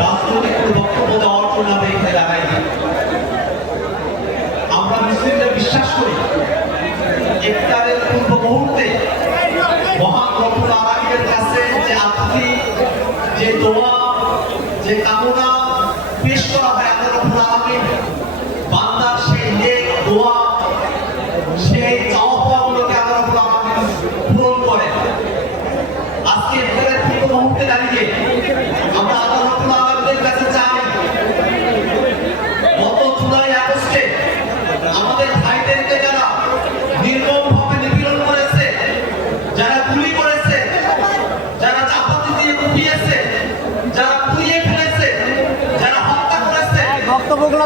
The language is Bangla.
রাজনৈতিক কোনো বক্তব্য দেওয়ার জন্য আমি এখানে দাঁড়াইনি। আমরা মুসলিমরা বিশ্বাস করি ইফতারের পূর্ব মুহূর্তে মহান রব্বুল আলামিনের কাছে যে আরতি, যে দোয়া, যে কামনা পেশ করা হয়, আল্লাহ রব্বুল আলামিন বান্দার সেই নেক দোয়া, সেই চাওয়া পাওয়াগুলোকে আল্লাহ রব্বুল আলামিন পূরণ করেন। আজকে ইফতারের পূর্ব মুহূর্তে দাঁড়িয়ে আমরা আল্লাহ রব্বুল আলামিনের কাছে চাই, গত জুলাই আগস্টে আমাদের ভাইদেরকে যারা নির্মমভাবে নিপীড়ন করেছে, যারা গুলি করেছে, যারা চাপাতি দিয়ে কুপিয়েছে, যারা পুড়িয়ে ফেলেছে, যারা হত্যা করেছে, বক্তব্যগুলো